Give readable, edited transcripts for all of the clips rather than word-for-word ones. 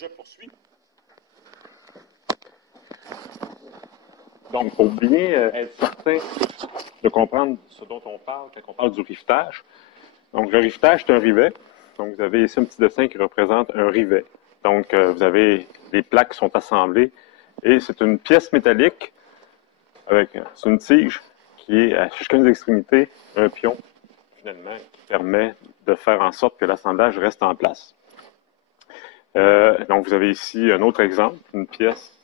Je poursuis. Donc, pour bien être certain de comprendre ce dont on parle quand on parle du rivetage. Donc, le rivetage, c'est un rivet. Donc, vous avez ici un petit dessin qui représente un rivet. Donc, vous avez les plaques qui sont assemblées et c'est une pièce métallique c'est une tige qui est à chacune des extrémités un pion, finalement, qui permet de faire en sorte que l'assemblage reste en place. Donc, vous avez ici un autre exemple, une pièce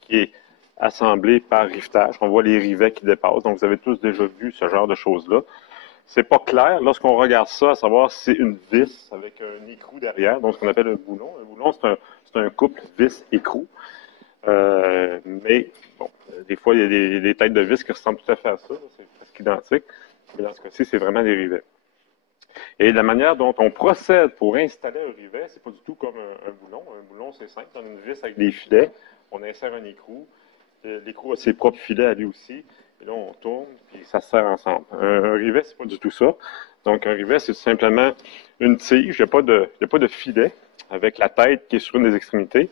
qui est assemblée par rivetage. On voit les rivets qui dépassent. Donc, vous avez tous déjà vu ce genre de choses-là. C'est pas clair lorsqu'on regarde ça, à savoir si c'est une vis avec un écrou derrière, donc ce qu'on appelle un boulon. Un boulon, c'est un couple vis-écrou. Mais, bon, des fois, il y a des têtes de vis qui ressemblent tout à fait à ça. C'est presque identique. Mais dans ce cas-ci, c'est vraiment des rivets. Et la manière dont on procède pour installer un rivet, c'est pas du tout comme un boulon. Un boulon, c'est simple. On a une vis avec des filets. On insère un écrou. L'écrou a ses propres filets à lui aussi. Et là, on tourne, puis ça se serre ensemble. Un rivet, c'est pas du tout ça. Donc, un rivet, c'est simplement une tige. Il n'y a pas de filet avec la tête qui est sur une des extrémités.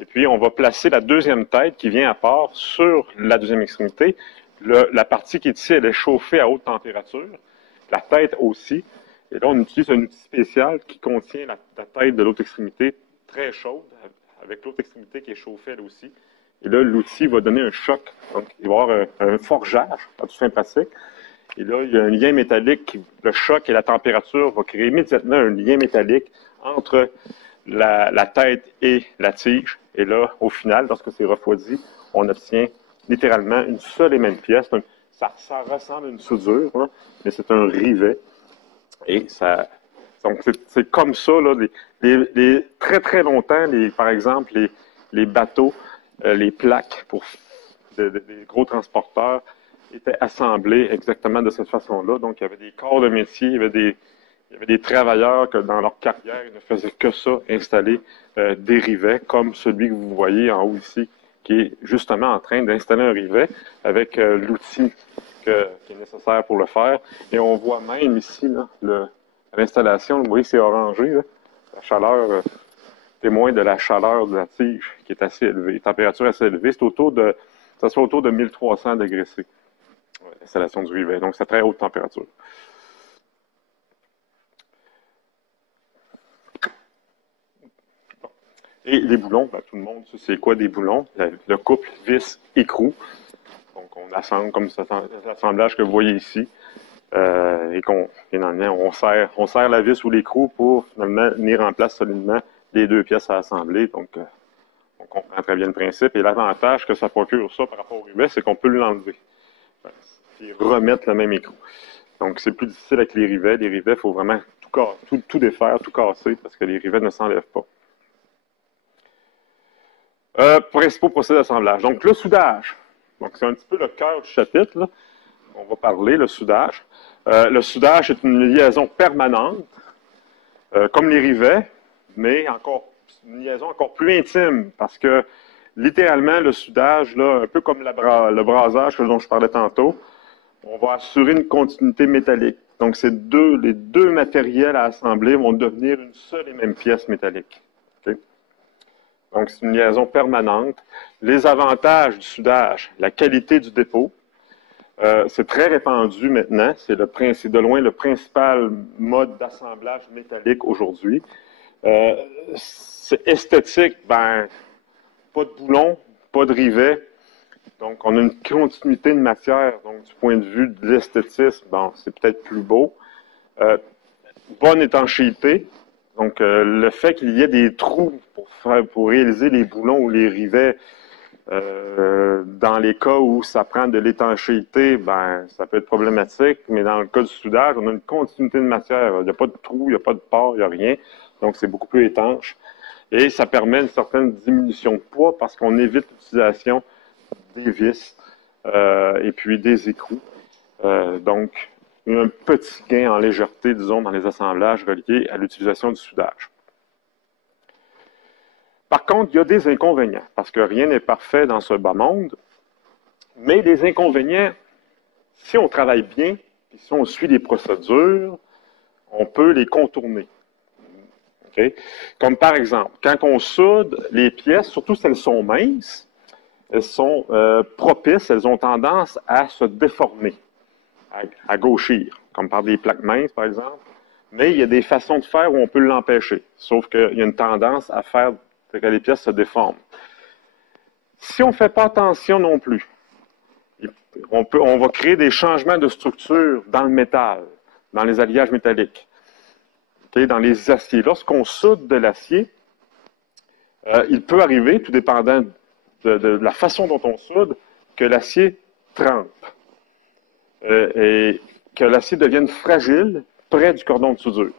Et puis, on va placer la deuxième tête qui vient à part sur la deuxième extrémité. La partie qui est ici, elle est chauffée à haute température. La tête aussi. Et là, on utilise un outil spécial qui contient la tête de l'autre extrémité très chaude, avec l'autre extrémité qui est chauffée elle aussi. Et là, l'outil va donner un choc. Donc, il va y avoir un forgeage, à tout fin pratique. Et là, il y a un lien métallique. Le choc et la température vont créer immédiatement un lien métallique entre la tête et la tige. Et là, au final, lorsque c'est refroidi, on obtient littéralement une seule et même pièce. Donc, ça ressemble à une soudure, hein, mais c'est un rivet. Et donc, c'est comme ça, là, très, très longtemps, par exemple, les bateaux, les plaques pour des gros transporteurs étaient assemblés exactement de cette façon-là. Donc, il y avait des corps de métier, il y avait des travailleurs que dans leur carrière, ils ne faisaient que ça, installer des rivets, comme celui que vous voyez en haut ici, qui est justement en train d'installer un rivet avec l'outil qui est nécessaire pour le faire. Et on voit même ici, là, l'installation, vous voyez, c'est orangé, là, la chaleur, témoin de la chaleur de la tige, qui est assez élevée, température assez élevée, ça soit autour de 1300 degrés C, l'installation du rivet. Donc, c'est très haute température. Et les boulons, ben, tout le monde, c'est quoi des boulons? Le couple vis-écrou. Donc, on assemble comme cet assemblage que vous voyez ici. Et finalement, on serre la vis ou l'écrou pour finalement venir en place solidement les deux pièces à assembler. Donc, on comprend très bien le principe. Et l'avantage que ça procure ça par rapport au rivet, c'est qu'on peut l'enlever et remettre le même écrou. Donc, c'est plus difficile avec les rivets. Les rivets, il faut vraiment tout défaire, tout casser, parce que les rivets ne s'enlèvent pas. Principaux procédés d'assemblage. Donc, le soudage. Donc, c'est un petit peu le cœur du chapitre, là. On va parler, le soudage. Le soudage est une liaison permanente, comme les rivets, mais une liaison encore plus intime, parce que, littéralement, le soudage, là, un peu comme le brasage dont je parlais tantôt, on va assurer une continuité métallique. Donc, les deux matériels à assembler vont devenir une seule et même pièce métallique. Okay? Donc, c'est une liaison permanente. Les avantages du soudage, la qualité du dépôt. C'est très répandu maintenant. C'est de loin le principal mode d'assemblage métallique aujourd'hui. C'est esthétique, ben, pas de boulon, pas de rivet. Donc, on a une continuité de matière. Donc, du point de vue de l'esthétisme, bon, c'est peut-être plus beau. Bonne étanchéité. Donc, le fait qu'il y ait des trous pour réaliser les boulons ou les rivets, dans les cas où ça prend de l'étanchéité, ben, ça peut être problématique, mais dans le cas du soudage, on a une continuité de matière. Il n'y a pas de trou, il n'y a pas de pore, il n'y a rien. Donc, c'est beaucoup plus étanche. Et ça permet une certaine diminution de poids parce qu'on évite l'utilisation des vis et puis des écrous. Donc, un petit gain en légèreté, disons, dans les assemblages reliés à l'utilisation du soudage. Par contre, il y a des inconvénients, parce que rien n'est parfait dans ce bas monde. Mais les inconvénients, si on travaille bien, puis si on suit les procédures, on peut les contourner. Okay? Comme par exemple, quand on soude les pièces, surtout si elles sont minces, elles sont propices, elles ont tendance à se déformer, à gauchir, comme par des plaques minces, par exemple. Mais il y a des façons de faire où on peut l'empêcher. Sauf qu'il y a une tendance à faire que les pièces se déforment. Si on ne fait pas attention non plus, on va créer des changements de structure dans le métal, dans les alliages métalliques, okay, dans les aciers. Lorsqu'on soude de l'acier, il peut arriver, tout dépendant de la façon dont on soude, que l'acier trempe et que l'acier devienne fragile près du cordon de soudure.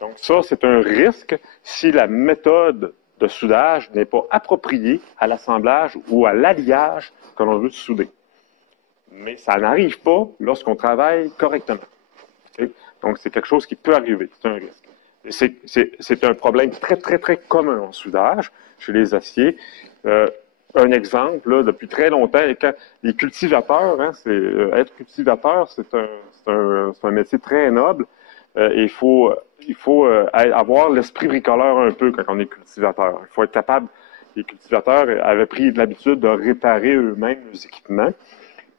Donc ça, c'est un risque si la méthode de soudage n'est pas appropriée à l'assemblage ou à l'alliage que l'on veut souder. Mais ça n'arrive pas lorsqu'on travaille correctement. Okay? Donc c'est quelque chose qui peut arriver, c'est un risque. C'est un problème très, très, très commun en soudage chez les aciers. Un exemple, là, depuis très longtemps, quand les cultivateurs, hein, être cultivateur, c'est un métier très noble. Il faut avoir l'esprit bricoleur un peu quand on est cultivateur. Il faut être capable. Les cultivateurs avaient pris l'habitude de réparer eux-mêmes leurs équipements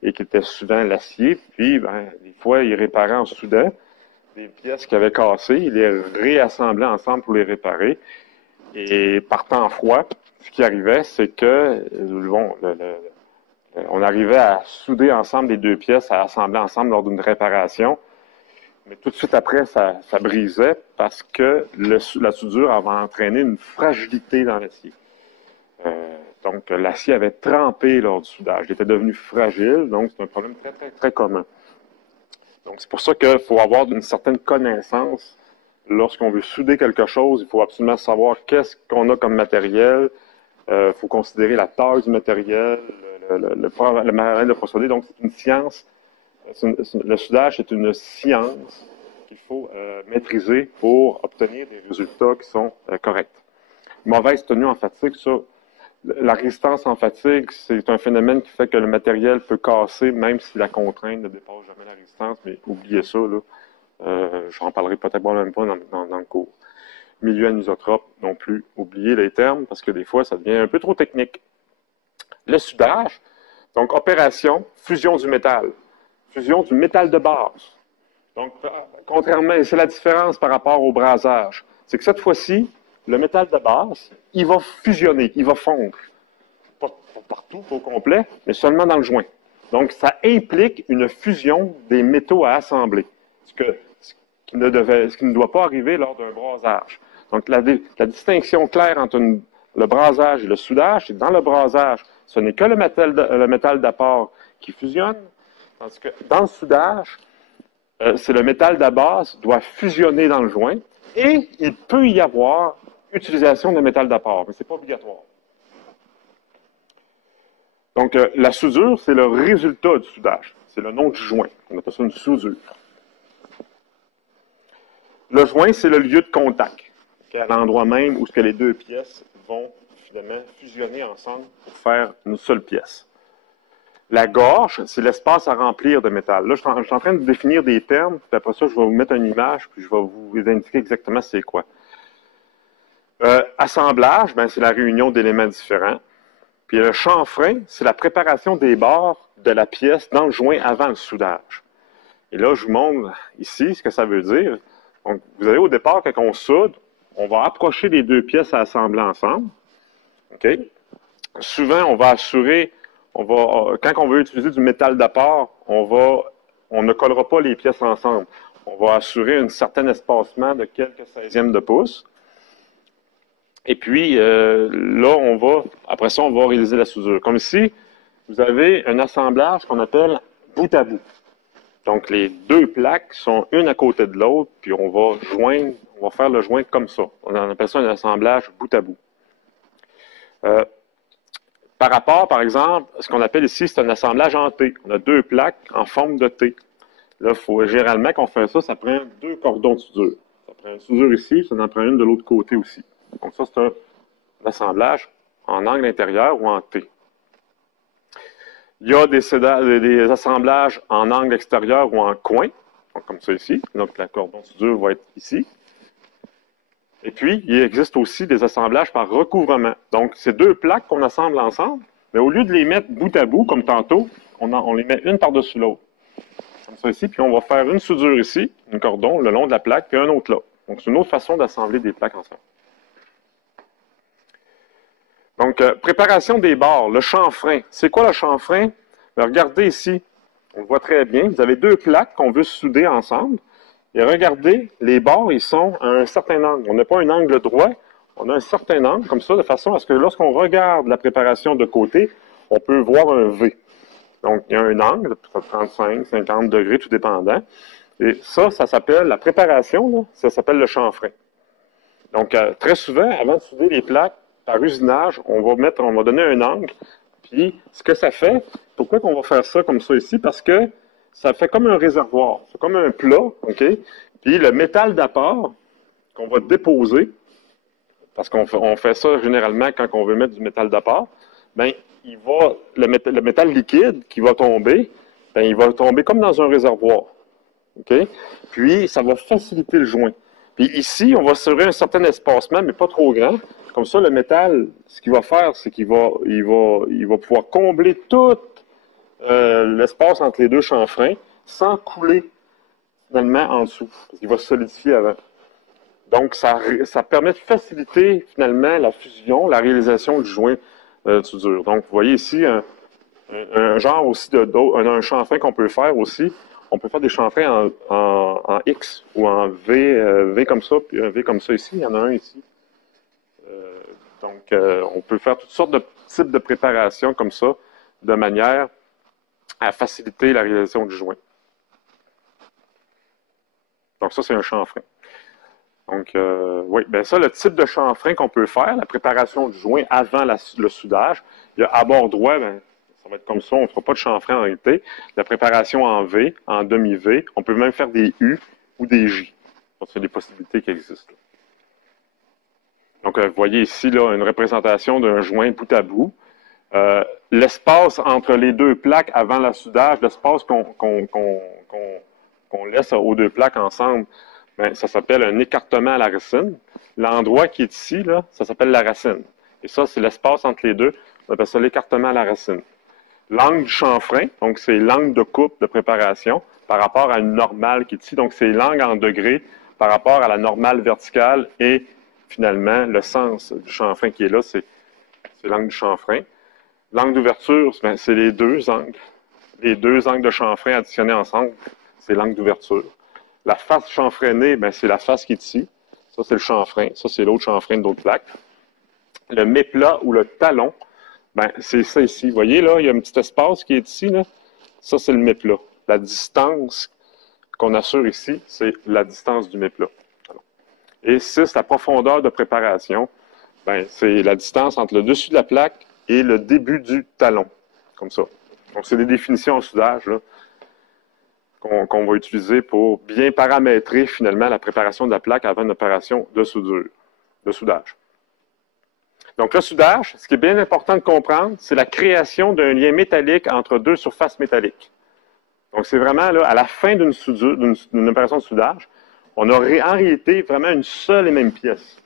et qui étaient souvent l'acier. Puis, des fois, ils réparaient en soudant des pièces qui avaient cassé. Ils les réassemblaient ensemble pour les réparer. Et par temps froid, ce qui arrivait, c'est que on arrivait à souder ensemble les deux pièces, à assembler ensemble lors d'une réparation. Mais tout de suite après, ça brisait parce que la soudure avait entraîné une fragilité dans l'acier. Donc, l'acier avait trempé lors du soudage. Il était devenu fragile, donc c'est un problème très, très, très commun. Donc, c'est pour ça qu'il faut avoir une certaine connaissance. Lorsqu'on veut souder quelque chose, il faut absolument savoir qu'est-ce qu'on a comme matériel. Il faut considérer la taille du matériel, le matériel de procédé. Donc, c'est une science. Le soudage, c'est une science qu'il faut maîtriser pour obtenir des résultats qui sont corrects. Mauvaise tenue en fatigue, ça, la résistance en fatigue, c'est un phénomène qui fait que le matériel peut casser, même si la contrainte ne dépasse jamais la résistance, mais oubliez ça, là. J'en parlerai peut-être même pas dans le cours. Milieu anisotrope non plus. Oubliez les termes, parce que des fois, ça devient un peu trop technique. Le soudage, donc opération, fusion du métal de base. Donc, contrairement, c'est la différence par rapport au brasage. C'est que cette fois-ci, le métal de base, il va fusionner, il va fondre. Pas partout, pas au complet, mais seulement dans le joint. Donc, ça implique une fusion des métaux à assembler, ce qui ne doit pas arriver lors d'un brasage. Donc, la distinction claire entre le brasage et le soudage, c'est que dans le brasage, ce n'est que le métal d'apport qui fusionne, tandis que dans le soudage, c'est le métal de base doit fusionner dans le joint et il peut y avoir utilisation de métal d'apport, mais ce n'est pas obligatoire. Donc, la soudure, c'est le résultat du soudage. C'est le nom du joint. On appelle ça une soudure. Le joint, c'est le lieu de contact, à l'endroit même où les deux pièces vont finalement fusionner ensemble pour faire une seule pièce. La gorge, c'est l'espace à remplir de métal. Là, je suis en train de définir des termes, puis après ça, je vais vous mettre une image, puis je vais vous indiquer exactement c'est quoi. Assemblage, c'est la réunion d'éléments différents. Puis le chanfrein, c'est la préparation des bords de la pièce dans le joint avant le soudage. Et là, je vous montre ici ce que ça veut dire. Donc, vous avez au départ, quand on soude, on va approcher les deux pièces à assembler ensemble. OK? Souvent, on va assurer, quand on veut utiliser du métal d'apport, on ne collera pas les pièces ensemble. On va assurer un certain espacement de quelques 16e de pouce. Et puis, là, après ça, on va réaliser la soudure. Comme ici, vous avez un assemblage qu'on appelle bout à bout. Donc, les deux plaques sont une à côté de l'autre, puis on va faire le joint comme ça. On appelle ça un assemblage bout à bout. Par rapport, par exemple, ce qu'on appelle ici, c'est un assemblage en T. On a deux plaques en forme de T. Là, généralement, quand on fait ça, ça prend deux cordons de soudure. Ça prend une soudure ici, ça en prend une de l'autre côté aussi. Donc ça, c'est un assemblage en angle intérieur ou en T. Il y a des assemblages en angle extérieur ou en coin, donc comme ça ici. Donc, la cordon de soudure va être ici. Et puis, il existe aussi des assemblages par recouvrement. Donc, c'est deux plaques qu'on assemble ensemble, mais au lieu de les mettre bout à bout, comme tantôt, on les met une par-dessus l'autre. Comme ça ici, puis on va faire une soudure ici, un cordon le long de la plaque, puis un autre là. Donc, c'est une autre façon d'assembler des plaques ensemble. Donc, préparation des barres, le chanfrein. C'est quoi le chanfrein? Bien, regardez ici, on le voit très bien. Vous avez deux plaques qu'on veut souder ensemble. Et regardez, les bords, ils sont à un certain angle. On n'a pas un angle droit, on a un certain angle, comme ça, de façon à ce que lorsqu'on regarde la préparation de côté, on peut voir un V. Donc, il y a un angle, de 35, 50 degrés, tout dépendant. Et ça s'appelle, la préparation, là, ça s'appelle le chanfrein. Donc, très souvent, avant de souder les plaques, par usinage, on va donner un angle. Puis, ce que ça fait, pourquoi qu'on va faire ça comme ça ici? Parce que ça fait comme un réservoir. C'est comme un plat, OK? Puis, le métal d'apport qu'on va déposer, parce qu'on fait ça généralement quand on veut mettre du métal d'apport, bien, le métal liquide qui va tomber, bien, il va tomber comme dans un réservoir. OK? Puis, ça va faciliter le joint. Puis ici, on va assurer un certain espacement, mais pas trop grand. Comme ça, le métal, ce qu'il va faire, c'est qu'il va pouvoir combler tout l'espace entre les deux chanfreins sans couler finalement en dessous. Parce qu'il va se solidifier avant. Donc, ça permet de faciliter finalement la fusion, la réalisation du joint de soudure. Donc, vous voyez ici un genre aussi un chanfrein qu'on peut faire aussi. On peut faire des chanfreins en X ou en V comme ça, puis un V comme ça ici. Il y en a un ici. Donc, on peut faire toutes sortes de types de préparations comme ça, de manière à faciliter la réalisation du joint. Donc, ça, c'est un chanfrein. Donc, oui, bien ça, le type de chanfrein qu'on peut faire, la préparation du joint avant le soudage. Il y a à bord droit, bien, ça va être comme ça, on ne fera pas de chanfrein en réalité. La préparation en V, en demi-V, on peut même faire des U ou des J. Donc, c'est des possibilités qui existent. Donc, vous voyez ici là, une représentation d'un joint bout à bout. L'espace entre les deux plaques avant le soudage, l'espace qu'on laisse aux deux plaques ensemble, bien, ça s'appelle un écartement à la racine. L'endroit qui est ici, là, ça s'appelle la racine. Et ça, c'est l'espace entre les deux. On appelle ça l'écartement à la racine. L'angle du chanfrein, donc c'est l'angle de coupe de préparation par rapport à une normale qui est ici. Donc, c'est l'angle en degrés par rapport à la normale verticale et finalement, le sens du chanfrein qui est là, c'est l'angle du chanfrein. L'angle d'ouverture, c'est les deux angles. Les deux angles de chanfrein additionnés ensemble, c'est l'angle d'ouverture. La face chanfreinée, c'est la face qui est ici. Ça, c'est le chanfrein. Ça, c'est l'autre chanfrein de l'autre plaque. Le méplat ou le talon, c'est ça ici. Vous voyez, là, il y a un petit espace qui est ici. Là. Ça, c'est le méplat. La distance qu'on assure ici, c'est la distance du méplat. Et 6, la profondeur de préparation, c'est la distance entre le dessus de la plaque et le début du talon, comme ça. Donc, c'est des définitions en soudage qu'on va utiliser pour bien paramétrer finalement la préparation de la plaque avant une opération de soudage. Donc, le soudage, ce qui est bien important de comprendre, c'est la création d'un lien métallique entre deux surfaces métalliques. Donc, c'est vraiment là, à la fin d'une opération de soudage, on a en réalité vraiment une seule et même pièce.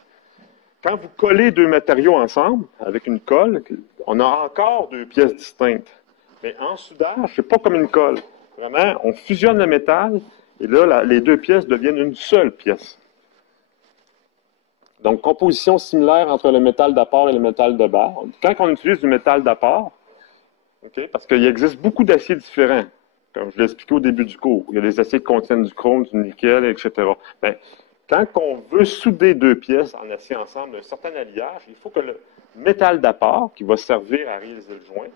Quand vous collez deux matériaux ensemble, avec une colle, on a encore deux pièces distinctes. Mais en soudage, c'est pas comme une colle. Vraiment, on fusionne le métal, et là, les deux pièces deviennent une seule pièce. Donc, composition similaire entre le métal d'apport et le métal de barre. Quand on utilise du métal d'apport, parce qu'il existe beaucoup d'aciers différents, comme je l'ai expliqué au début du cours. Il y a des aciers qui contiennent du chrome, du nickel, etc. Quand on veut souder deux pièces en acier ensemble d'un certain alliage, il faut que le métal d'apport, qui va servir à réaliser le joint,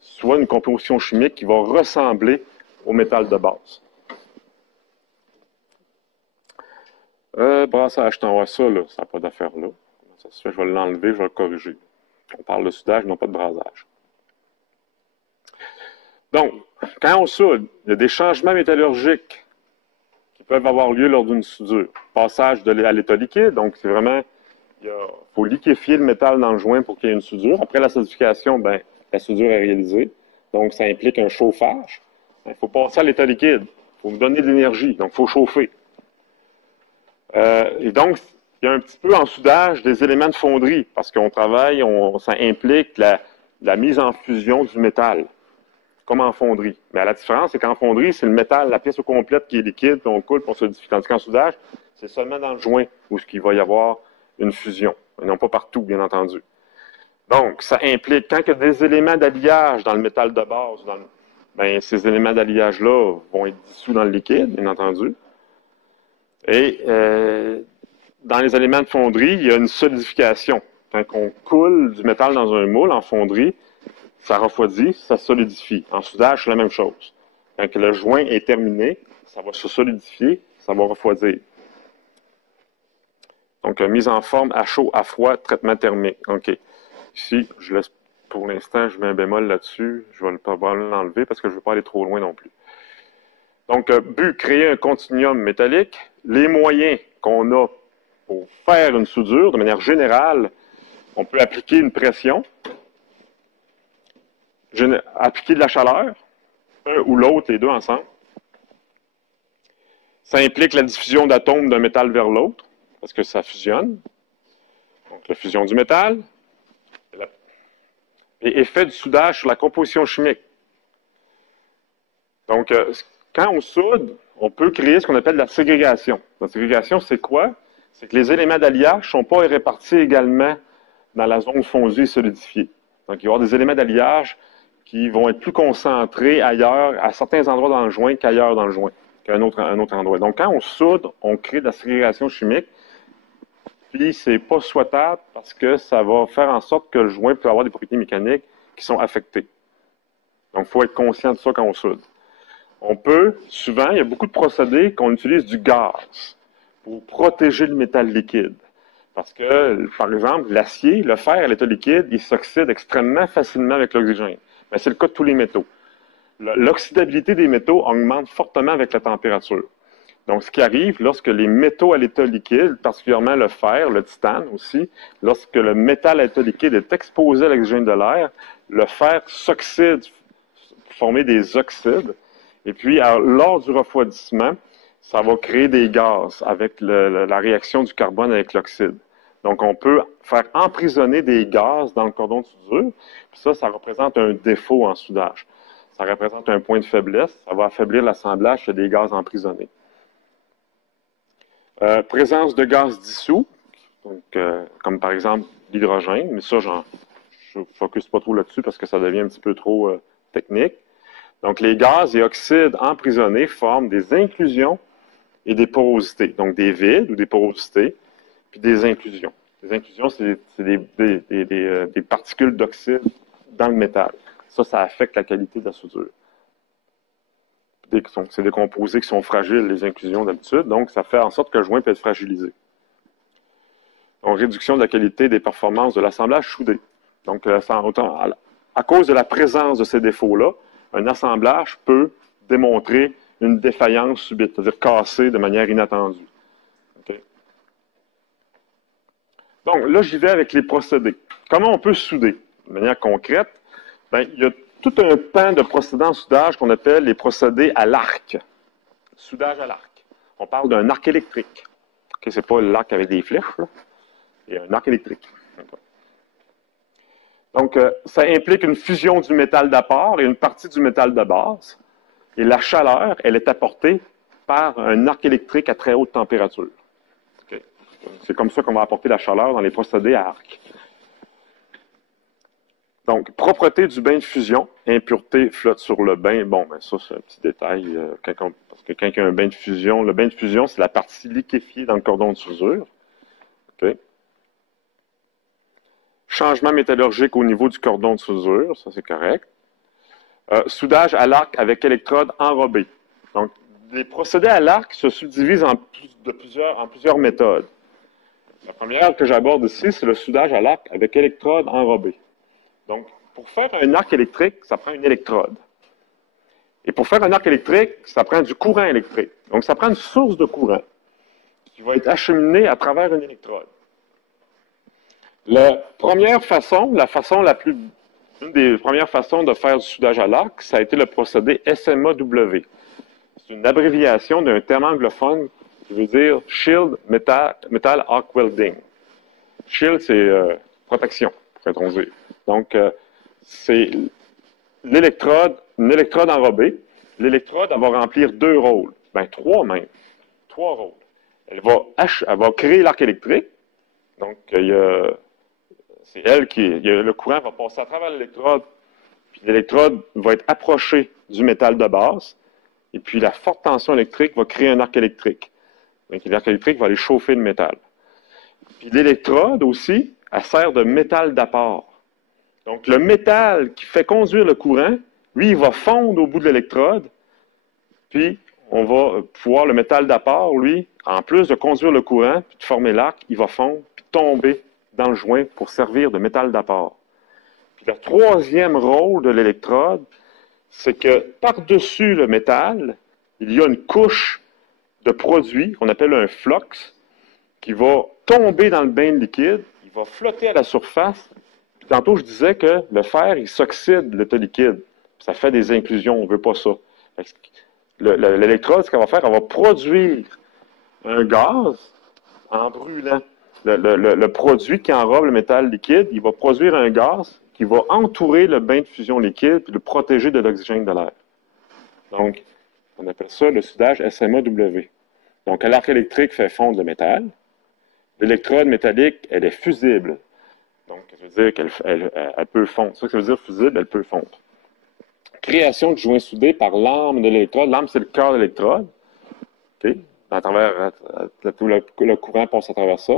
soit une composition chimique qui va ressembler au métal de base. Brassage, je t'envoie ça, là. Ça n'a pas d'affaire là. Ça se fait, je vais l'enlever, je vais le corriger. On parle de soudage, non pas de brasage. Donc, quand on soude, il y a des changements métallurgiques qui peuvent avoir lieu lors d'une soudure. Passage à l'état liquide, donc c'est vraiment, il faut liquéfier le métal dans le joint pour qu'il y ait une soudure. Après la solidification, la soudure est réalisée. Donc, ça implique un chauffage. Il faut passer à l'état liquide. Il faut vous donner de l'énergie, donc il faut chauffer. Et donc, il y a un petit peu en soudage des éléments de fonderie, parce qu'on travaille, ça implique la mise en fusion du métal, comme en fonderie. Mais la différence, c'est qu'en fonderie, c'est le métal, la pièce au complète qui est liquide, puis on coule, puis on solidifie. Tandis qu'en soudage, c'est seulement dans le joint où il va y avoir une fusion, et non pas partout, bien entendu. Donc, ça implique, quand il y a des éléments d'alliage dans le métal de base, ben, ces éléments d'alliage-là vont être dissous dans le liquide, bien entendu. Et dans les éléments de fonderie, il y a une solidification. Quand on coule du métal dans un moule en fonderie, ça refroidit, ça solidifie. En soudage, c'est la même chose. Quand le joint est terminé, ça va se solidifier, ça va refroidir. Donc, mise en forme à chaud, à froid, traitement thermique. OK. Ici, je laisse pour l'instant, je mets un bémol là-dessus. Je vais probablement l'enlever parce que je ne veux pas aller trop loin non plus. Donc, but, créer un continuum métallique. Les moyens qu'on a pour faire une soudure, de manière générale, on peut appliquer une pression, appliquer de la chaleur, un ou l'autre, les deux ensemble. Ça implique la diffusion d'atomes d'un métal vers l'autre, parce que ça fusionne. Donc, la fusion du métal. Et effet du soudage sur la composition chimique. Donc, quand on soude, on peut créer ce qu'on appelle la ségrégation. La ségrégation, c'est quoi? C'est que les éléments d'alliage ne sont pas répartis également dans la zone fondue et solidifiée. Donc, il va y avoir des éléments d'alliage qui vont être plus concentrés ailleurs, à certains endroits dans le joint qu'ailleurs dans le joint, qu'à un autre endroit. Donc, quand on soude, on crée de la ségrégation chimique, puis c'est pas souhaitable parce que ça va faire en sorte que le joint peut avoir des propriétés mécaniques qui sont affectées. Donc, il faut être conscient de ça quand on soude. On peut, souvent, il y a beaucoup de procédés qu'on utilise du gaz pour protéger le métal liquide. Parce que, par exemple, l'acier, le fer à l'état liquide, il s'oxyde extrêmement facilement avec l'oxygène. Mais c'est le cas de tous les métaux. L'oxydabilité des métaux augmente fortement avec la température. Donc, ce qui arrive lorsque les métaux à l'état liquide, particulièrement le fer, le titane aussi, lorsque le métal à l'état liquide est exposé à l'oxygène de l'air, le fer s'oxyde pour former des oxydes. Et puis, lors du refroidissement, ça va créer des gaz avec la réaction du carbone avec l'oxyde. Donc, on peut faire emprisonner des gaz dans le cordon de soudure. Puis ça représente un défaut en soudage. Ça représente un point de faiblesse. Ça va affaiblir l'assemblage sur des gaz emprisonnés. Présence de gaz dissous, donc, comme par exemple l'hydrogène. Mais ça, je ne focus pas trop là-dessus parce que ça devient un petit peu trop technique. Donc, les gaz et oxydes emprisonnés forment des inclusions et des porosités. Donc, des vides ou des porosités, puis des inclusions. Les inclusions, c'est des particules d'oxyde dans le métal. Ça affecte la qualité de la soudure. C'est des composés qui sont fragiles, les inclusions d'habitude, donc ça fait en sorte que le joint peut être fragilisé. Donc, réduction de la qualité des performances de l'assemblage soudé. Donc, à cause de la présence de ces défauts-là, un assemblage peut démontrer une défaillance subite, c'est-à-dire casser de manière inattendue. Okay? Donc, là, j'y vais avec les procédés. Comment on peut souder? De manière concrète, bien, il y a tout un pan de procédés en soudage qu'on appelle les procédés à l'arc. Soudage à l'arc. On parle d'un arc électrique. Okay, ce n'est pas l'arc avec des flèches, là. Il y a un arc électrique. Donc, ça implique une fusion du métal d'apport et une partie du métal de base. Et la chaleur, elle est apportée par un arc électrique à très haute température. Okay. C'est comme ça qu'on va apporter la chaleur dans les procédés à arc. Donc, propreté du bain de fusion, impureté flotte sur le bain. Bon, ben ça, c'est un petit détail. Parce que quand il y a un bain de fusion, le bain de fusion, c'est la partie liquéfiée dans le cordon de soudure. Okay. Changement métallurgique au niveau du cordon de soudure, ça c'est correct. Soudage à l'arc avec électrode enrobée. Donc, les procédés à l'arc se subdivisent en plusieurs méthodes. La première que j'aborde ici, c'est le soudage à l'arc avec électrode enrobée. Donc, pour faire un arc électrique, ça prend une électrode. Et pour faire un arc électrique, ça prend du courant électrique. Donc, ça prend une source de courant qui va être acheminée à travers une électrode. La première façon, une des premières façons de faire du soudage à l'arc, ça a été le procédé SMAW. C'est une abréviation d'un terme anglophone qui veut dire Shield Metal Arc Welding. Shield, c'est protection, pourrait-on dire. Donc, c'est une électrode enrobée. L'électrode, elle va remplir 2 rôles, ben 3 même, 3 rôles. Elle va créer l'arc électrique. Donc, c'est elle le courant va passer à travers l'électrode, puis l'électrode va être approchée du métal de base, et puis la forte tension électrique va créer un arc électrique. Donc, l'arc électrique va aller chauffer le métal. Puis l'électrode aussi, elle sert de métal d'apport. Donc, le métal qui fait conduire le courant, lui, il va fondre au bout de l'électrode, puis on va pouvoir, le métal d'apport, lui, en plus de conduire le courant, puis de former l'arc, il va fondre, puis tomber dans le joint pour servir de métal d'apport. Puis le troisième rôle de l'électrode, c'est que par-dessus le métal, il y a une couche de produit qu'on appelle un flux, qui va tomber dans le bain de liquide, il va flotter à la surface. Puis tantôt, je disais que le fer, il s'oxyde, l'état liquide. Ça fait des inclusions, on ne veut pas ça. L'électrode, ce qu'elle va faire, elle va produire un gaz en brûlant. Le produit qui enrobe le métal liquide, il va produire un gaz qui va entourer le bain de fusion liquide puis le protéger de l'oxygène de l'air. Donc, on appelle ça le soudage SMAW. Donc, l'arc électrique fait fondre le métal. L'électrode métallique, elle est fusible. Donc, ça veut dire qu'elle peut fondre. C'est ça que ça veut dire fusible, elle peut fondre. Création de joints soudés par l'âme de l'électrode. L'âme, c'est le cœur de l'électrode. Okay? À travers, tout le courant passe à travers ça.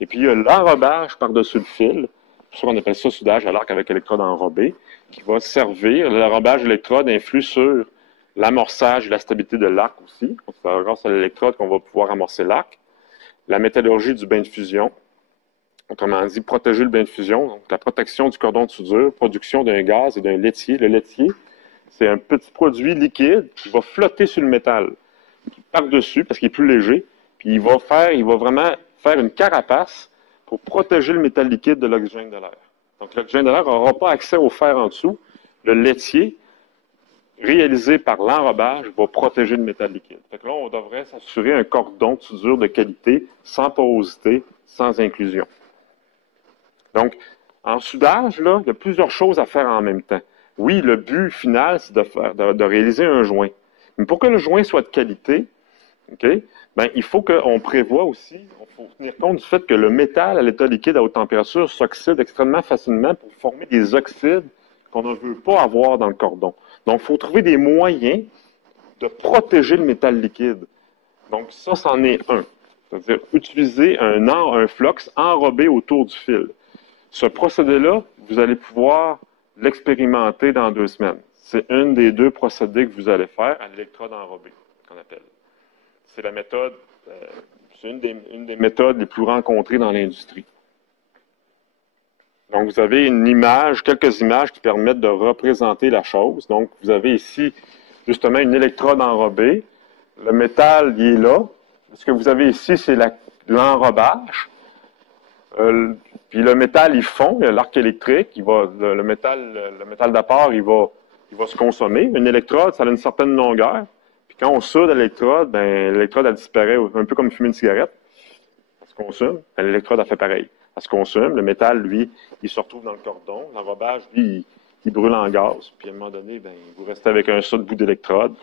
Et puis, il y a l'enrobage par-dessus le fil. C'est pour ça qu'on appelle ça soudage à l'arc avec électrode enrobée, qui va servir. L'enrobage d'électrode influe sur l'amorçage et la stabilité de l'arc aussi. C'est grâce à l'électrode qu'on va pouvoir amorcer l'arc. La métallurgie du bain de fusion. Autrement dit, protéger le bain de fusion. Donc, la protection du cordon de soudure, production d'un gaz et d'un laitier. Le laitier, c'est un petit produit liquide qui va flotter sur le métal, par-dessus, parce qu'il est plus léger, puis il va vraiment faire une carapace pour protéger le métal liquide de l'oxygène de l'air. Donc, l'oxygène de l'air n'aura pas accès au fer en dessous. Le laitier, réalisé par l'enrobage, va protéger le métal liquide. Fait que là, on devrait s'assurer un cordon de soudure de qualité, sans porosité, sans inclusion. Donc, en soudage, là, il y a plusieurs choses à faire en même temps. Oui, le but final, c'est de réaliser un joint. Mais pour que le joint soit de qualité, okay, ben, il faut qu'on prévoie aussi, il faut tenir compte du fait que le métal à l'état liquide à haute température s'oxyde extrêmement facilement pour former des oxydes qu'on ne veut pas avoir dans le cordon. Donc, il faut trouver des moyens de protéger le métal liquide. Donc, ça, c'en est un. C'est-à-dire utiliser un flux enrobé autour du fil. Ce procédé-là, vous allez pouvoir l'expérimenter dans 2 semaines. C'est un des 2 procédés que vous allez faire à l'électrode enrobée, qu'on appelle. C'est la méthode, c'est une des méthodes les plus rencontrées dans l'industrie. Donc, vous avez quelques images qui permettent de représenter la chose. Donc, vous avez ici, justement, une électrode enrobée. Le métal, il est là. Ce que vous avez ici, c'est l'enrobage. Puis le métal, il fond, il y a l'arc électrique, le métal d'apport, il va se consommer. Une électrode, ça a une certaine longueur. Puis quand on soude l'électrode, ben, l'électrode, elle disparaît, un peu comme fumer une cigarette. Elle se consomme. Ben, l'électrode, elle fait pareil. Elle se consomme. Le métal, lui, il se retrouve dans le cordon. L'enrobage, lui, il brûle en gaz. Puis à un moment donné, ben, vous restez avec un seul bout d'électrode.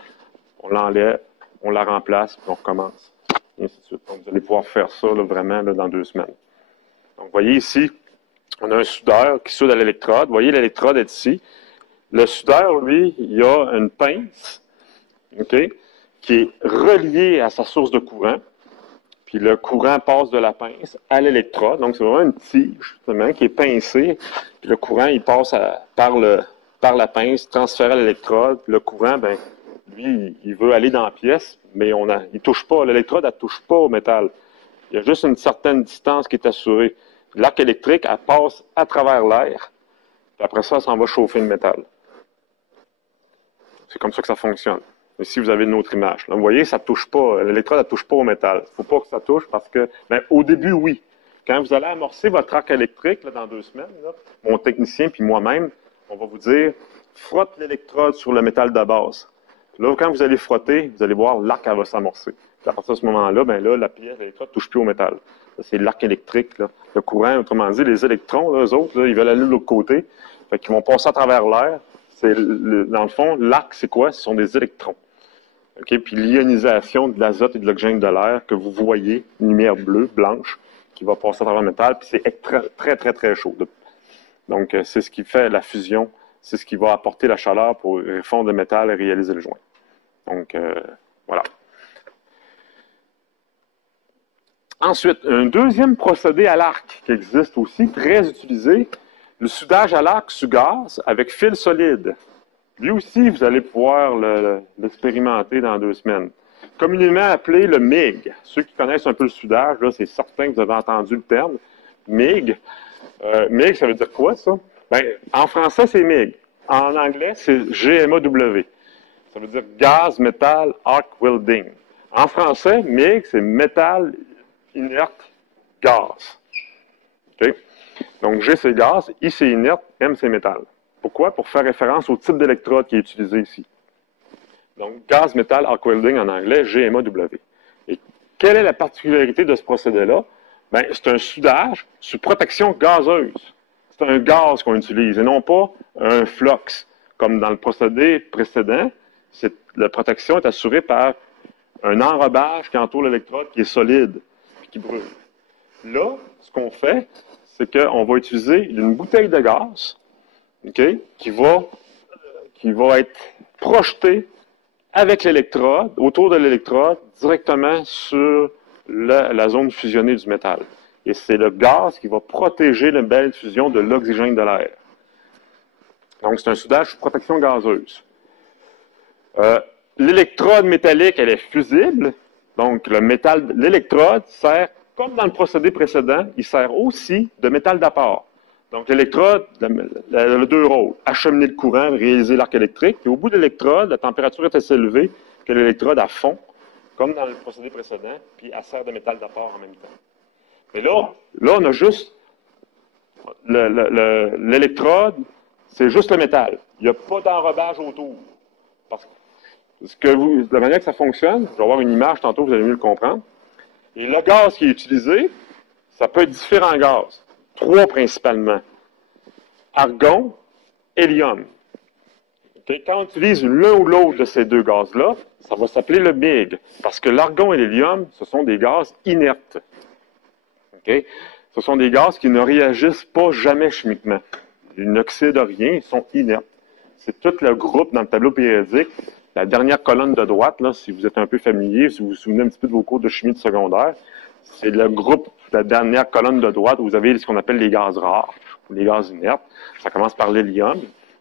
On l'enlève, on la remplace, puis on recommence. Et ainsi de suite. Donc, vous allez pouvoir faire ça là, vraiment là, dans 2 semaines. Donc, vous voyez ici, on a un soudeur qui soude à l'électrode. Vous voyez, l'électrode est ici. Le soudeur, lui, il a une pince, okay, qui est reliée à sa source de courant. Puis le courant passe de la pince à l'électrode. Donc, c'est vraiment une tige, justement, qui est pincée. Puis le courant, il passe par la pince, transféré à l'électrode. Puis le courant, ben, lui, il veut aller dans la pièce, mais il touche pas. L'électrode, elle touche pas au métal. Il y a juste une certaine distance qui est assurée. L'arc électrique, elle passe à travers l'air, puis après ça, elle s'en va chauffer le métal. C'est comme ça que ça fonctionne. Ici, vous avez une autre image. Là, vous voyez, ça touche pas. L'électrode, elle touche pas au métal. Il ne faut pas que ça touche parce que, ben, au début, oui. Quand vous allez amorcer votre arc électrique, là, dans 2 semaines, là, mon technicien puis moi-même, on va vous dire, frotte l'électrode sur le métal de base. Là, quand vous allez frotter, vous allez voir, l'arc, elle va s'amorcer. à partir de ce moment-là, ben là, la pièce, l'électrode ne touche plus au métal. C'est l'arc électrique, là. Le courant, autrement dit, les électrons, là, eux autres, là, ils veulent aller de l'autre côté. Fait qu'ils vont passer à travers l'air. Dans le fond, l'arc, c'est quoi? Ce sont des électrons. Okay? Puis l'ionisation de l'azote et de l'oxygène de l'air que vous voyez, une lumière bleue, blanche, qui va passer à travers le métal, puis c'est très, très, très chaud. Donc, c'est ce qui fait la fusion, c'est ce qui va apporter la chaleur pour fondre le métal et réaliser le joint. Donc, voilà. Ensuite, un deuxième procédé à l'arc qui existe aussi, très utilisé, le soudage à l'arc sous gaz avec fil solide. Lui aussi, vous allez pouvoir l'expérimenter dans 2 semaines. Communément appelé le MIG. Ceux qui connaissent un peu le soudage, là, c'est certain que vous avez entendu le terme. MIG. MIG, ça veut dire quoi, ça? Ben, en français, c'est MIG. En anglais, c'est GMAW. Ça veut dire Gas Metal Arc Welding. En français, MIG, c'est métal inerte gaz. OK? Donc, G, c'est gaz, I, c'est inerte, M, c'est métal. Pourquoi? Pour faire référence au type d'électrode qui est utilisé ici. Donc, Gas Metal Arc Welding en anglais, GMAW. Et quelle est la particularité de ce procédé-là? Bien, c'est un soudage sous protection gazeuse. C'est un gaz qu'on utilise et non pas un flux. Comme dans le procédé précédent, la protection est assurée par un enrobage qui entoure l'électrode qui est solide et qui brûle. Là, ce qu'on fait, c'est qu'on va utiliser une bouteille de gaz, okay, qui va être projetée avec l'électrode, autour de l'électrode, directement sur la zone fusionnée du métal. Et c'est le gaz qui va protéger la belle fusion de l'oxygène de l'air. Donc, c'est un soudage sous protection gazeuse. L'électrode métallique, elle est fusible. Donc, l'électrode sert, comme dans le procédé précédent, il sert aussi de métal d'apport. Donc, l'électrode, elle a 2 rôles. Acheminer le courant, réaliser l'arc électrique. Et au bout de l'électrode, la température est assez élevée que l'électrode a fond, comme dans le procédé précédent, puis elle sert de métal d'apport en même temps. Mais là, on a juste l'électrode, c'est juste le métal. Il n'y a pas d'enrobage autour. Parce que la manière que ça fonctionne, je vais avoir une image tantôt, vous allez mieux le comprendre. Et le gaz qui est utilisé, ça peut être différents gaz. 3 principalement. Argon, hélium. Okay? Quand on utilise l'un ou l'autre de ces 2 gaz-là, ça va s'appeler le MIG. Parce que l'argon et l'hélium, ce sont des gaz inertes. Okay? Ce sont des gaz qui ne réagissent pas jamais chimiquement. Ils n'oxydent rien, ils sont inertes. C'est tout le groupe dans le tableau périodique. La dernière colonne de droite, là, si vous êtes un peu familier, si vous vous souvenez un petit peu de vos cours de chimie de secondaire, c'est le groupe, la dernière colonne de droite, où vous avez ce qu'on appelle les gaz rares, ou les gaz inertes. Ça commence par l'hélium.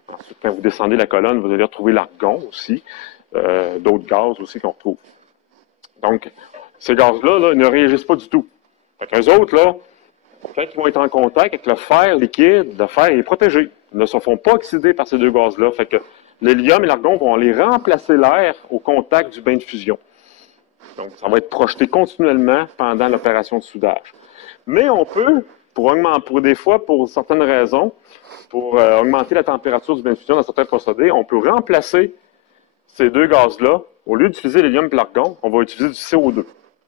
Ensuite, quand vous descendez la colonne, vous allez retrouver l'argon aussi, d'autres gaz aussi qu'on retrouve. Donc, ces gaz-là, là, ils ne réagissent pas du tout. Fait qu'eux autres, là, quand ils vont être en contact avec le fer liquide, le fer est protégé. Ils ne se font pas oxyder par ces 2 gaz-là. Fait que l'hélium et l'argon vont aller remplacer l'air au contact du bain de fusion. Donc, ça va être projeté continuellement pendant l'opération de soudage. Mais on peut, pour des fois, pour certaines raisons, pour augmenter la température du bain de fusion dans certains procédés, on peut remplacer ces 2 gaz-là. Au lieu d'utiliser l'hélium et l'argon, on va utiliser du CO2.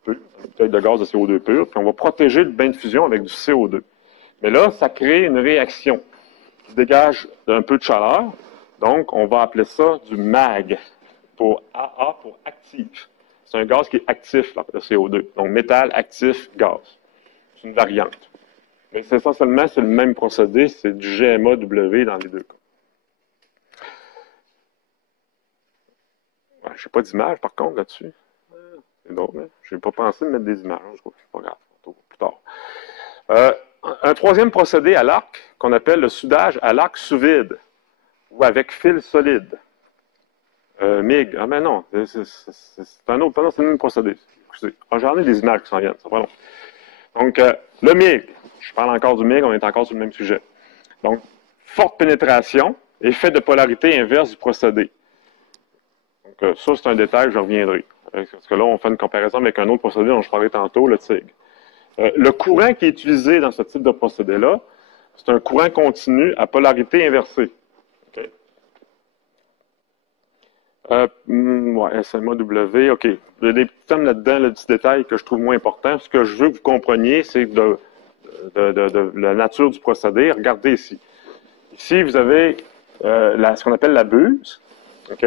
Une bouteille de gaz de CO2 pur, puis on va protéger le bain de fusion avec du CO2. Mais là, ça crée une réaction qui dégage un peu de chaleur. Donc, on va appeler ça du MAG, pour AA pour actif. C'est un gaz qui est actif, là, le CO2. Donc, métal, actif, gaz. C'est une variante. Mais essentiellement, c'est le même procédé, c'est du GMAW dans les 2 cas. Ouais, je n'ai pas d'image, par contre, là-dessus. C'est drôle, hein? Je n'ai pas pensé de mettre des images. C'est pas grave, plus tard. Un troisième procédé à l'arc, qu'on appelle le soudage à l'arc sous vide, ou avec fil solide. MIG. Ah, mais non, c'est un autre, c'est le même procédé. J'en ai des images qui s'en viennent, ça va long. Donc, le MIG. Je parle encore du MIG, on est encore sur le même sujet. Donc, forte pénétration, effet de polarité inverse du procédé. Donc, ça, c'est un détail, je reviendrai. Parce que là, on fait une comparaison avec un autre procédé dont je parlais tantôt, le TIG. Le courant qui est utilisé dans ce type de procédé-là, c'est un courant continu à polarité inversée. Okay? Ouais, SMAW, OK. Il y a des petits termes là-dedans, le petit détail que je trouve moins important. Ce que je veux que vous compreniez, c'est de la nature du procédé. Regardez ici. Ici, vous avez ce qu'on appelle la buse. OK?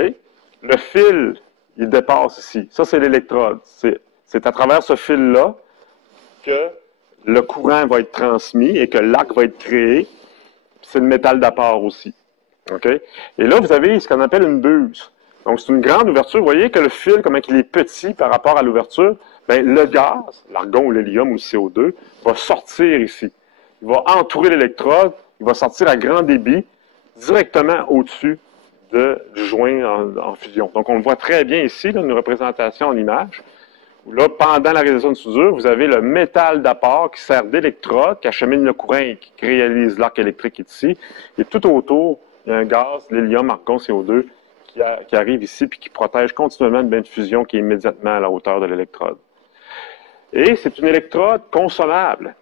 Le fil, il dépasse ici. Ça, c'est l'électrode. C'est à travers ce fil-là que le courant va être transmis et que l'arc va être créé. C'est le métal d'apport aussi. OK? Et là, vous avez ce qu'on appelle une buse. Donc, c'est une grande ouverture. Vous voyez que le fil, comment il est petit par rapport à l'ouverture, bien, le gaz, l'argon ou l'hélium ou le CO2, va sortir ici. Il va entourer l'électrode, il va sortir à grand débit, directement au-dessus du joint en fusion. Donc, on le voit très bien ici, là, une représentation en image. Où là, pendant la réalisation de soudure, vous avez le métal d'apport qui sert d'électrode, qui achemine le courant et qui réalise l'arc électrique qui est ici. Et tout autour, il y a un gaz, l'hélium, argon, CO2, qui arrive ici puis qui protège continuellement une bain de fusion qui est immédiatement à la hauteur de l'électrode. Et c'est une électrode consommable.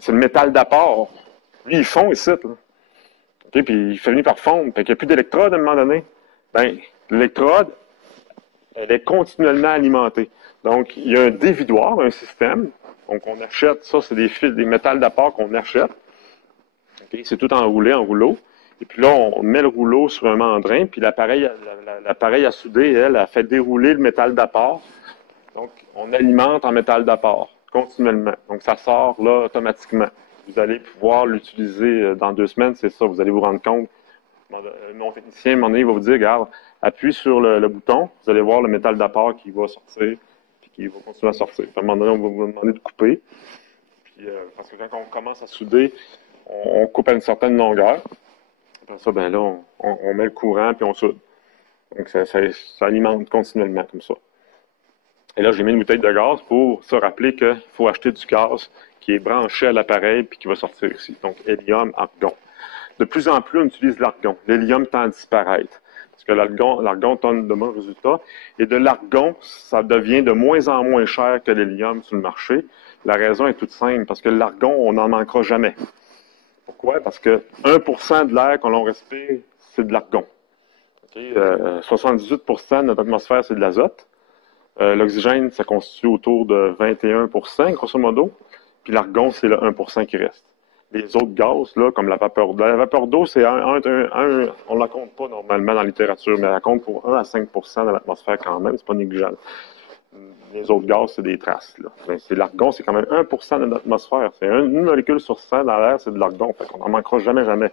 C'est le métal d'apport. Lui, il fond ici. Là. Okay? Puis il finit par fondre. Fait qu'il n'y a plus d'électrode à un moment donné. Bien, l'électrode, elle est continuellement alimentée. Donc, il y a un dévidoir, un système. Donc, on achète, ça, c'est des fils, des métals d'apport qu'on achète. Okay? C'est tout enroulé en rouleau. Et puis là, on met le rouleau sur un mandrin, puis l'appareil à souder, elle, a fait dérouler le métal d'apport. Donc, on alimente en métal d'apport, continuellement. Donc, ça sort là automatiquement. Vous allez pouvoir l'utiliser dans 2 semaines, c'est ça, vous allez vous rendre compte. Mon technicien, à un moment donné, il va vous dire, regarde, appuie sur le bouton, vous allez voir le métal d'apport qui va sortir, puis qui va continuer à sortir. À un moment donné, on va vous demander de couper. Puis, parce que quand on commence à souder, on coupe à une certaine longueur. Après ça, ben là, on met le courant puis on soude. Donc, ça alimente continuellement comme ça. Et là, j'ai mis une bouteille de gaz pour se rappeler qu'il faut acheter du gaz qui est branché à l'appareil puis qui va sortir ici. Donc, hélium, argon. De plus en plus, on utilise l'argon. L'hélium tend à disparaître. Parce que l'argon donne de bons résultats. Et de l'argon, ça devient de moins en moins cher que l'hélium sur le marché. La raison est toute simple. Parce que l'argon, on n'en manquera jamais. Pourquoi? Parce que 1% de l'air que l'on respire, c'est de l'argon. Okay? 78% de notre atmosphère, c'est de l'azote. L'oxygène, ça constitue autour de 21%, grosso modo. Puis l'argon, c'est le 1% qui reste. Les autres gaz, là, comme la vapeur d'eau. La vapeur d'eau, c'est on ne la compte pas normalement dans la littérature, mais elle compte pour 1 à 5% de l'atmosphère quand même. C'est pas négligeable. Les autres gaz, c'est des traces. Là. C'est l'argon, c'est quand même 1% de notre atmosphère. C'est une molécule sur 100 dans l'air, c'est de l'argon. Fait qu'on n'en manquera jamais, jamais.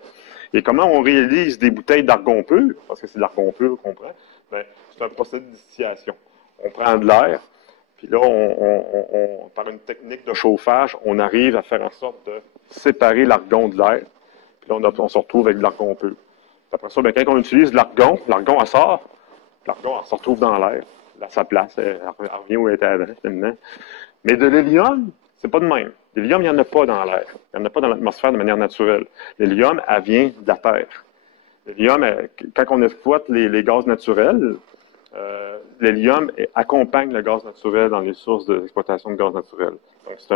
Et comment on réalise des bouteilles d'argon pur, parce que c'est de l'argon pur qu'on prend, ben, c'est un procédé de distillation. On prend de l'air, puis là, par une technique de chauffage, on arrive à faire en sorte de séparer l'argon de l'air. Puis là, on se retrouve avec de l'argon pur. Puis après ça, ben, quand on utilise l'argon, elle sort. L'argon, elle se retrouve dans l'air. À sa place, elle revient où elle était avant, finalement. Mais de l'hélium, c'est pas de même. L'hélium, il n'y en a pas dans l'air. Il n'y en a pas dans l'atmosphère de manière naturelle. L'hélium, elle vient de la Terre. L'hélium, quand on exploite les gaz naturels, l'hélium accompagne le gaz naturel dans les sources d'exploitation de gaz naturel. Donc, c'est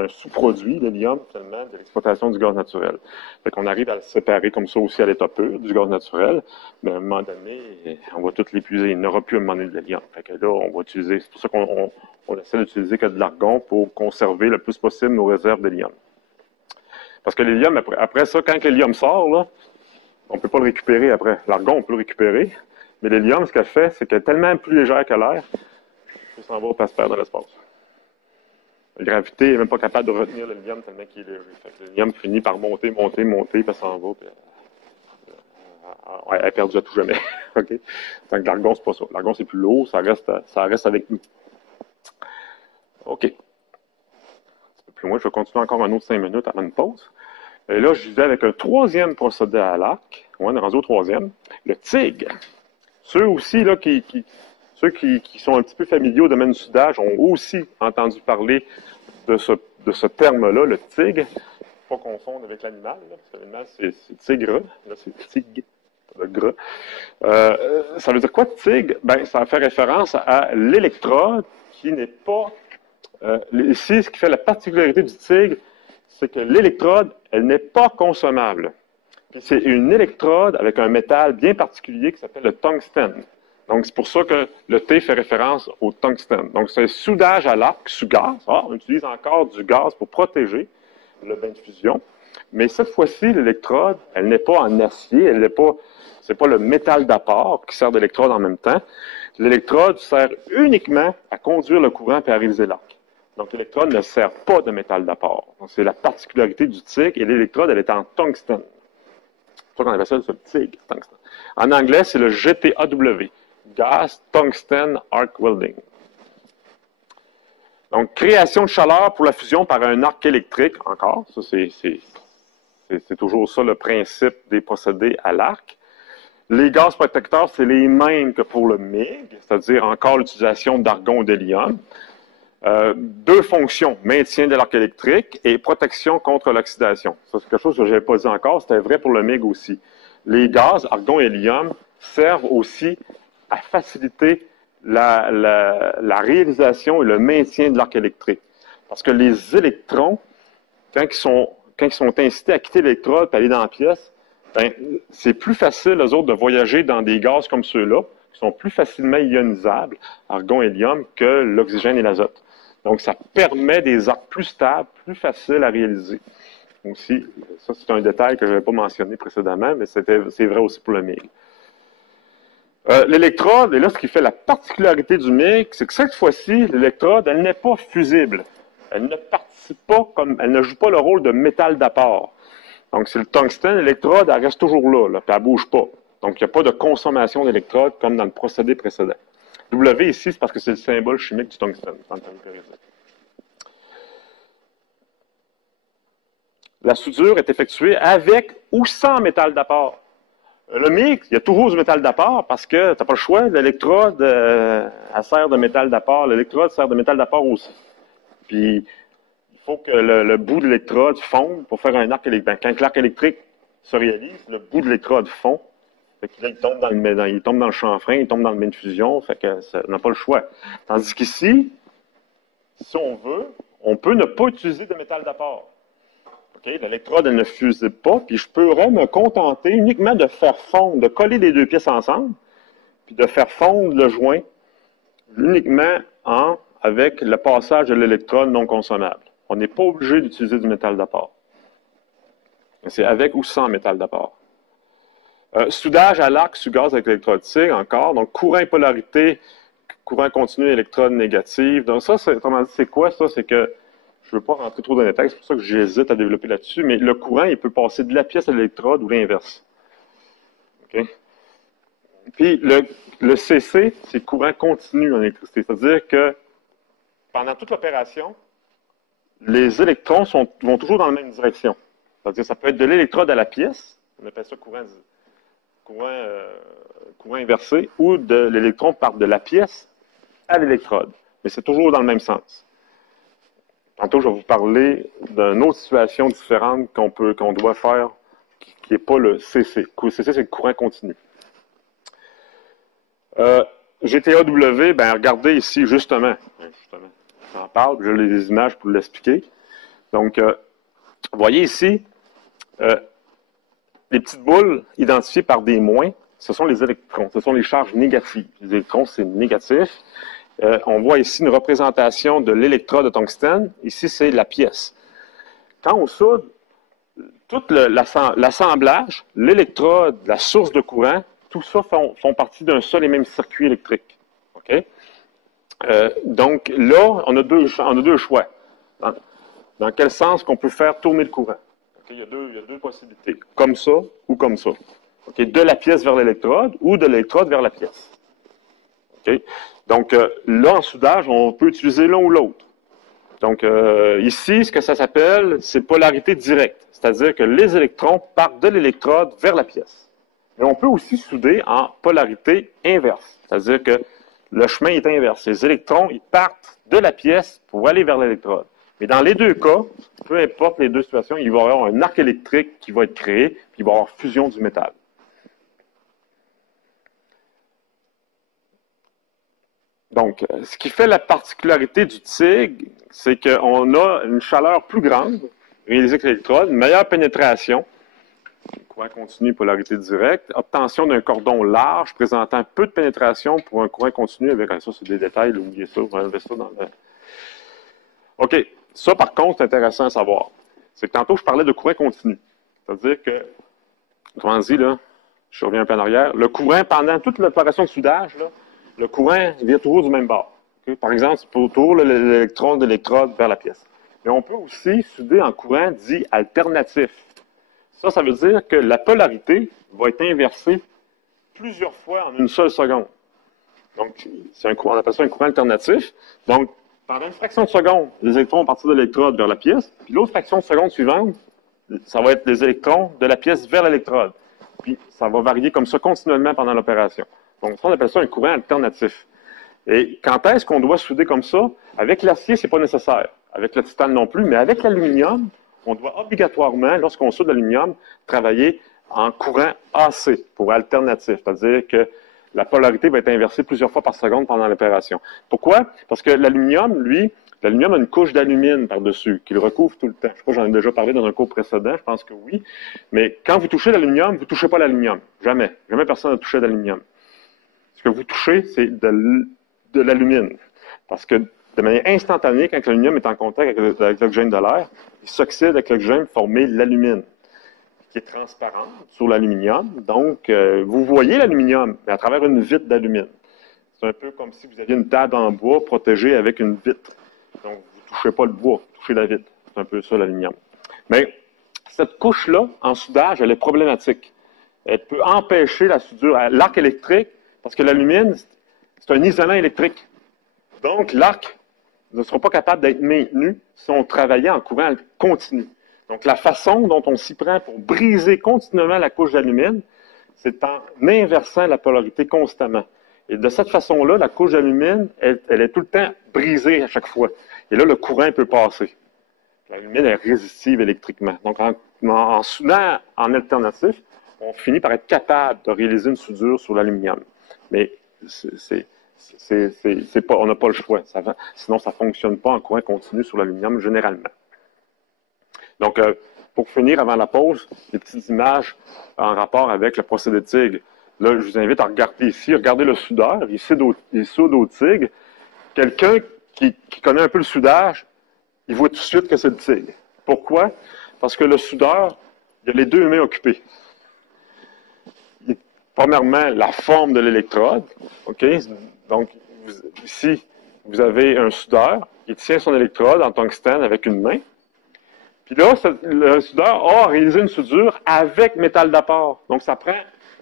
un sous-produit, l'hélium, finalement, de l'exploitation du gaz naturel. Fait qu'on arrive à le séparer comme ça aussi à l'état pur du gaz naturel, mais à un moment donné, on va tout l'épuiser. Il n'aura plus à un moment donné de l'hélium. Fait que là, on va utiliser, c'est pour ça qu'on essaie d'utiliser que de l'argon pour conserver le plus possible nos réserves d'hélium. Parce que l'hélium, après ça, quand l'hélium sort, là, on ne peut pas le récupérer après. L'argon, on peut le récupérer, mais l'hélium, ce qu'elle fait, c'est qu'elle est tellement plus légère que l'air, qu'il s'en va pas se perdre dans l'espace. La gravité n'est même pas capable de retenir l'hélium tellement qu'il est léger. L'hélium finit par monter, puis elle s'en va, puis elle est perdue à tout jamais. Okay? Tant que l'argon, c'est pas ça. L'argon, c'est plus lourd, ça reste avec nous. OK. Un petit peu plus loin, je vais continuer encore un autre 5 minutes avant une pause. Et là, je vais avec un troisième procédé à l'arc. On est rendu au troisième. Le TIG. Ceux aussi, là, ceux qui sont un petit peu familiers au domaine du soudage ont aussi entendu parler de ce terme-là, le TIG. Il ne faut pas confondre avec l'animal. L'animal, c'est tigre. Là, c'est TIG, le gras. Ça veut dire quoi, TIG? Ben, ça fait référence à l'électrode qui n'est pas... ici, ce qui fait la particularité du TIG, c'est que l'électrode, elle n'est pas consommable. Puis c'est une électrode avec un métal bien particulier qui s'appelle le tungstène. Donc, c'est pour ça que le T fait référence au tungstène. Donc, c'est soudage à l'arc sous gaz. Ah, on utilise encore du gaz pour protéger le bain de fusion. Mais cette fois-ci, l'électrode, elle n'est pas en acier, elle n'est pas, c'est pas le métal d'apport qui sert d'électrode en même temps. L'électrode sert uniquement à conduire le courant et à réaliser l'arc. Donc, l'électrode ne sert pas de métal d'apport. Donc, c'est la particularité du TIG, et l'électrode, elle est en tungstène. C'est pour ça qu'on appelle ça le TIG, tungstène. En anglais, c'est le GTAW, Gas Tungsten Arc Welding. Donc, création de chaleur pour la fusion par un arc électrique, encore, ça c'est toujours ça le principe des procédés à l'arc. Les gaz protecteurs, c'est les mêmes que pour le MIG, c'est-à-dire encore l'utilisation d'argon ou d'hélium. Deux fonctions, maintien de l'arc électrique et protection contre l'oxydation. Ça, c'est quelque chose que je n'avais pas dit encore, c'était vrai pour le MIG aussi. Les gaz, argon et hélium, servent aussi à faciliter la réalisation et le maintien de l'arc électrique. Parce que les électrons, quand ils sont incités à quitter l'électrode et aller dans la pièce, ben, c'est plus facile, eux autres, de voyager dans des gaz comme ceux-là, qui sont plus facilement ionisables, argon et hélium, que l'oxygène et l'azote. Donc, ça permet des arcs plus stables, plus faciles à réaliser. Aussi, ça, c'est un détail que je n'avais pas mentionné précédemment, mais c'est vrai aussi pour le MIG. L'électrode, et là, ce qui fait la particularité du MIG, c'est que cette fois-ci, l'électrode, elle n'est pas fusible. Elle ne participe pas elle ne joue pas le rôle de métal d'apport. Donc, c'est le tungstène, l'électrode, elle reste toujours là, puis elle ne bouge pas. Donc, il n'y a pas de consommation d'électrode comme dans le procédé précédent. W ici, c'est parce que c'est le symbole chimique du tungstène. La soudure est effectuée avec ou sans métal d'apport. Le MIG, il y a toujours du métal d'apport parce que tu n'as pas le choix. L'électrode, elle sert de métal d'apport. L'électrode sert de métal d'apport aussi. Puis, il faut que le bout de l'électrode fonde pour faire un arc électrique. Quand l'arc électrique se réalise, le bout de l'électrode fond. Fait que là, il tombe dans le chanfrein, il tombe dans le bain de fusion. Fait que ça n'a pas le choix. Tandis qu'ici, si on veut, on peut ne pas utiliser de métal d'apport. Okay? L'électrode, elle ne fusile pas, puis je pourrais me contenter uniquement de faire fondre, de coller les deux pièces ensemble, puis de faire fondre le joint uniquement avec le passage de l'électrode non consommable. On n'est pas obligé d'utiliser du métal d'apport. C'est avec ou sans métal d'apport. Soudage à l'arc sous gaz avec l'électrode TIG, encore. Donc, courant et polarité, courant continu, électrode négative. Donc, ça, c'est quoi ça? C'est que je ne veux pas rentrer trop dans les détails, c'est pour ça que j'hésite à développer là-dessus, mais le courant, il peut passer de la pièce à l'électrode ou l'inverse. Okay? Puis, le CC, c'est courant continu en électricité. C'est-à-dire que pendant toute l'opération, les électrons vont toujours dans la même direction. C'est-à-dire que ça peut être de l'électrode à la pièce, on appelle ça courant inversé, ou de l'électron part de la pièce à l'électrode. Mais c'est toujours dans le même sens. Tantôt, je vais vous parler d'une autre situation différente qu'on doit faire, qui n'est pas le CC. Le CC, c'est le courant continu. GTAW, ben regardez ici, justement, j'en parle, j'ai les images pour l'expliquer. Donc, vous voyez ici, les petites boules identifiées par des moins, ce sont les électrons, ce sont les charges négatives. Les électrons, c'est négatif. On voit ici une représentation de l'électrode de tungstène. Ici, c'est la pièce. Quand on soude, tout l'assemblage, l'électrode, la source de courant, tout ça font partie d'un seul et même circuit électrique. Okay? Donc là, on a deux choix. Dans quel sens qu'on peut faire tourner le courant? Okay? Il y a deux possibilités. Comme ça ou comme ça. Okay? De la pièce vers l'électrode ou de l'électrode vers la pièce. Okay? Donc, là, en soudage, on peut utiliser l'un ou l'autre. Donc, ici, ce que ça s'appelle, c'est polarité directe. C'est-à-dire que les électrons partent de l'électrode vers la pièce. Mais on peut aussi souder en polarité inverse. C'est-à-dire que le chemin est inverse. Les électrons, ils partent de la pièce pour aller vers l'électrode. Mais dans les deux cas, peu importe les deux situations, il va y avoir un arc électrique qui va être créé, puis il va y avoir fusion du métal. Donc, ce qui fait la particularité du TIG, c'est qu'on a une chaleur plus grande réalisée que l'électrode, une meilleure pénétration, Courant continu, polarité directe. Obtention d'un cordon large présentant peu de pénétration pour un courant continu. Avec ça, c'est des détails, oubliez ça, on va enlever ça dans le... OK. Ça, par contre, c'est intéressant à savoir. C'est que tantôt, je parlais de courant continu. C'est-à-dire que, comment dit, là, je reviens un peu en arrière, le courant, pendant toute l'opération de soudage, là, le courant vient toujours du même bord. Okay? Par exemple, c'est pour toujours l'électron de l'électrode vers la pièce. Mais on peut aussi souder en courant dit alternatif. Ça veut dire que la polarité va être inversée plusieurs fois en une seule seconde. Donc, on appelle ça un courant alternatif. Donc, pendant une fraction de seconde, les électrons vont partir de l'électrode vers la pièce, puis l'autre fraction de seconde suivante, ça va être les électrons de la pièce vers l'électrode. Puis, ça va varier comme ça continuellement pendant l'opération. Donc, ça, on appelle ça un courant alternatif. Et quand est-ce qu'on doit souder comme ça? Avec l'acier, c'est pas nécessaire. Avec le titane non plus, mais avec l'aluminium, on doit obligatoirement, lorsqu'on soude l'aluminium, travailler en courant AC pour alternatif. C'est-à-dire que la polarité va être inversée plusieurs fois par seconde pendant l'opération. Pourquoi? Parce que l'aluminium, lui, l'aluminium a une couche d'alumine par-dessus qui le recouvre tout le temps. Je sais pas, j'en ai déjà parlé dans un cours précédent, je pense que oui. Mais quand vous touchez l'aluminium, vous ne touchez pas l'aluminium. Jamais. Jamais personne n'a touché l'aluminium. Ce que vous touchez, c'est de l'alumine. Parce que de manière instantanée, quand l'aluminium est en contact avec l'oxygène de l'air, il s'oxyde avec l'oxygène pour former l'alumine, qui est transparente sur l'aluminium. Donc, vous voyez l'aluminium, mais à travers une vitre d'alumine. C'est un peu comme si vous aviez une table en bois protégée avec une vitre. Donc, vous ne touchez pas le bois, vous touchez la vitre. C'est un peu ça, l'aluminium. Mais cette couche-là, en soudage, elle est problématique. Elle peut empêcher la soudure à l'arc électrique, parce que l'alumine, c'est un isolant électrique. Donc, l'arc ne sera pas capable d'être maintenu si on travaillait en courant continu. Donc, la façon dont on s'y prend pour briser continuellement la couche d'alumine, c'est en inversant la polarité constamment. Et de cette façon-là, la couche d'alumine, elle est tout le temps brisée à chaque fois. Et là, le courant peut passer. L'alumine est résistive électriquement. Donc, en soudant en alternatif, on finit par être capable de réaliser une soudure sur l'aluminium. Mais on n'a pas le choix. Sinon, ça ne fonctionne pas en courant continu sur l'aluminium, généralement. Donc, pour finir, avant la pause, des petites images en rapport avec le procédé de TIG. Là, je vous invite à regarder ici, regardez le soudeur, il soude au TIG. Quelqu'un qui connaît un peu le soudage, il voit tout de suite que c'est le TIG. Pourquoi? Parce que le soudeur, il a les deux mains occupées. Premièrement, la forme de l'électrode. OK? Donc, ici, vous avez un soudeur qui tient son électrode en tungstène avec une main. Puis là, le soudeur a réalisé une soudure avec métal d'apport. Donc, ça prend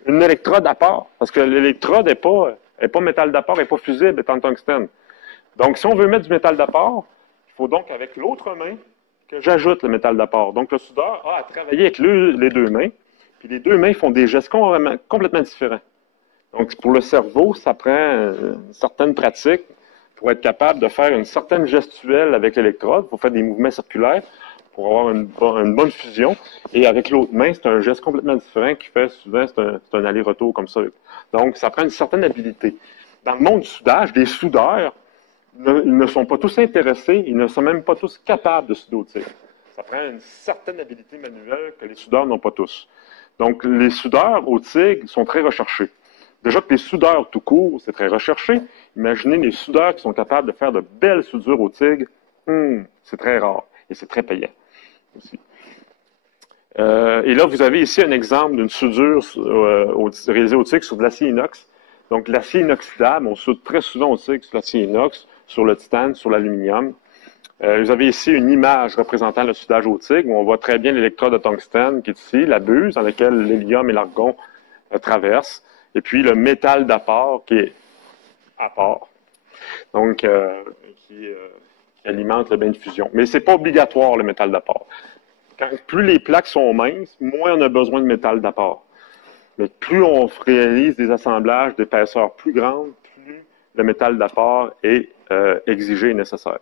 une électrode à part. Parce que l'électrode n'est pas métal d'apport, n'est pas fusible, est en tungstène. Donc, si on veut mettre du métal d'apport, il faut donc, avec l'autre main, que j'ajoute le métal d'apport. Donc, le soudeur a à travailler avec les deux mains. Puis les deux mains font des gestes complètement différents. Donc, pour le cerveau, ça prend une certaine pratique pour être capable de faire une certaine gestuelle avec l'électrode, pour faire des mouvements circulaires, pour avoir une bonne fusion. Et avec l'autre main, c'est un geste complètement différent qui fait souvent, c'est un aller-retour comme ça. Donc, ça prend une certaine habilité. Dans le monde du soudage, les soudeurs, ils ne sont pas tous intéressés, ils ne sont même pas tous capables de souder au TIG. Ça prend une certaine habilité manuelle que les soudeurs n'ont pas tous. Donc, les soudeurs au TIG sont très recherchés. Déjà que les soudeurs tout court, c'est très recherché. Imaginez les soudeurs qui sont capables de faire de belles soudures au TIG. C'est très rare et c'est très payant aussi. Et là, vous avez ici un exemple d'une soudure réalisée au TIG sur de l'acier inox. Donc, l'acier inoxydable, on soude très souvent au TIG sur l'acier inox, sur le titane, sur l'aluminium. Vous avez ici une image représentant le soudage au TIG, où on voit très bien l'électrode de tungstène qui est ici, la buse dans laquelle l'hélium et l'argon traversent, et puis le métal d'apport qui est à part, donc qui alimente le bain de fusion. Mais ce n'est pas obligatoire, le métal d'apport. Plus les plaques sont minces, moins on a besoin de métal d'apport. Mais plus on réalise des assemblages d'épaisseur plus grande, plus le métal d'apport est exigé et nécessaire.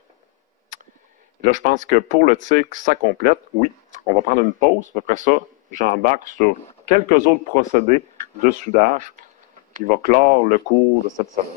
Là, je pense que pour le TIG, ça complète. Oui, on va prendre une pause. Après ça, j'embarque sur quelques autres procédés de soudage qui va clore le cours de cette semaine.